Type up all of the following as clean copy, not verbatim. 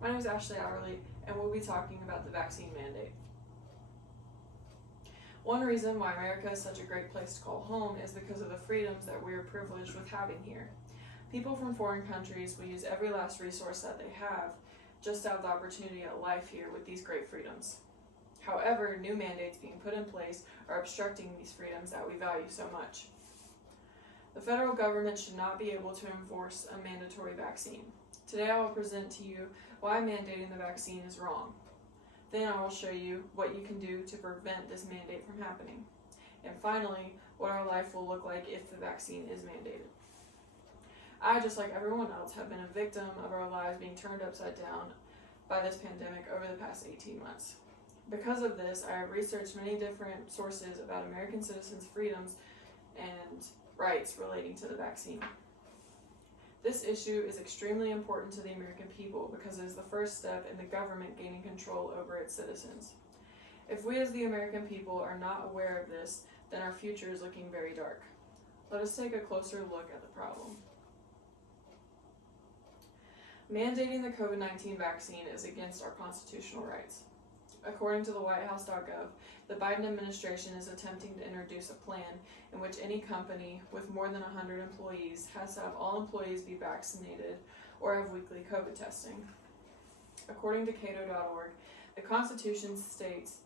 My name is Ashley Hourly, and we'll be talking about the vaccine mandate. One reason why America is such a great place to call home is because of the freedoms that we are privileged with having here. People from foreign countries will use every last resource that they have just to have the opportunity at life here with these great freedoms. However, new mandates being put in place are obstructing these freedoms that we value so much. The federal government should not be able to enforce a mandatory vaccine. Today I will present to you why mandating the vaccine is wrong. Then I will show you what you can do to prevent this mandate from happening. And finally, what our life will look like if the vaccine is mandated. I, just like everyone else, have been a victim of our lives being turned upside down by this pandemic over the past 18 months. Because of this, I have researched many different sources about American citizens' freedoms and rights relating to the vaccine. This issue is extremely important to the American people because it is the first step in the government gaining control over its citizens. If we as the American people are not aware of this, then our future is looking very dark. Let us take a closer look at the problem. Mandating the COVID-19 vaccine is against our constitutional rights. According to the WhiteHouse.gov, the Biden administration is attempting to introduce a plan in which any company with more than 100 employees has to have all employees be vaccinated or have weekly COVID testing. According to Cato.org, the Constitution states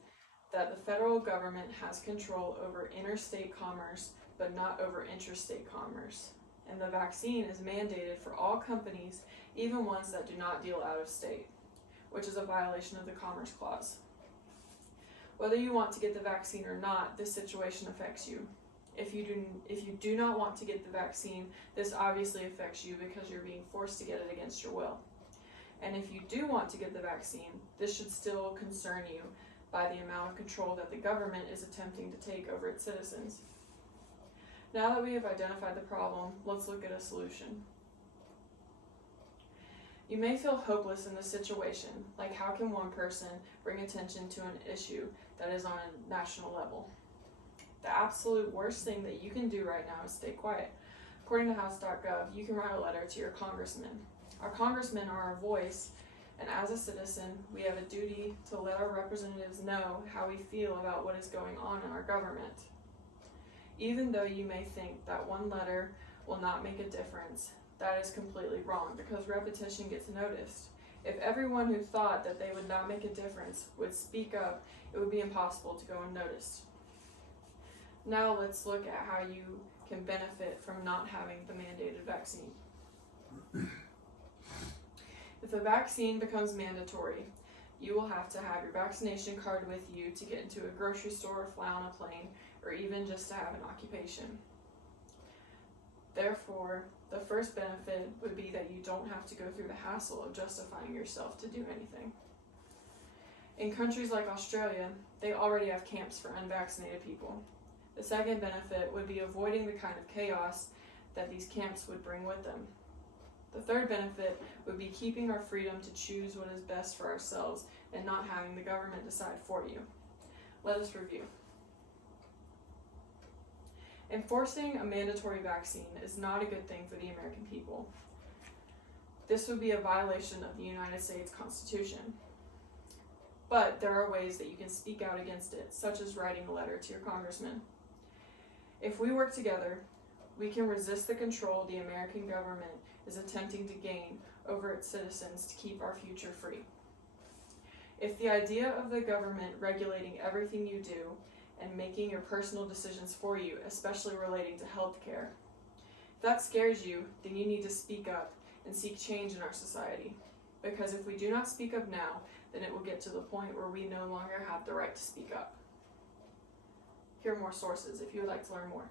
that the federal government has control over interstate commerce but not over intrastate commerce, and the vaccine is mandated for all companies, even ones that do not deal out of state, which is a violation of the Commerce Clause. Whether you want to get the vaccine or not, this situation affects you. If you do not want to get the vaccine, this obviously affects you because you're being forced to get it against your will. And if you do want to get the vaccine, this should still concern you by the amount of control that the government is attempting to take over its citizens. Now that we have identified the problem, let's look at a solution. You may feel hopeless in this situation, like how can one person bring attention to an issue that is on a national level? The absolute worst thing that you can do right now is stay quiet. According to House.gov, you can write a letter to your congressman. Our congressmen are our voice, and as a citizen, we have a duty to let our representatives know how we feel about what is going on in our government. Even though you may think that one letter will not make a difference, that is completely wrong because repetition gets noticed. If everyone who thought that they would not make a difference would speak up, it would be impossible to go unnoticed. Now let's look at how you can benefit from not having the mandated vaccine. If a vaccine becomes mandatory, you will have to have your vaccination card with you to get into a grocery store, fly on a plane, or even just to have an occupation. Therefore, the first benefit would be that you don't have to go through the hassle of justifying yourself to do anything. In countries like Australia, they already have camps for unvaccinated people. The second benefit would be avoiding the kind of chaos that these camps would bring with them. The third benefit would be keeping our freedom to choose what is best for ourselves and not having the government decide for you. Let us review. Enforcing a mandatory vaccine is not a good thing for the American people. This would be a violation of the United States Constitution. But there are ways that you can speak out against it, such as writing a letter to your congressman. If we work together, we can resist the control the American government is attempting to gain over its citizens to keep our future free. If the idea of the government regulating everything you do and making your personal decisions for you, especially relating to healthcare, if that scares you, then you need to speak up and seek change in our society. Because if we do not speak up now, then it will get to the point where we no longer have the right to speak up. Here are more sources if you would like to learn more.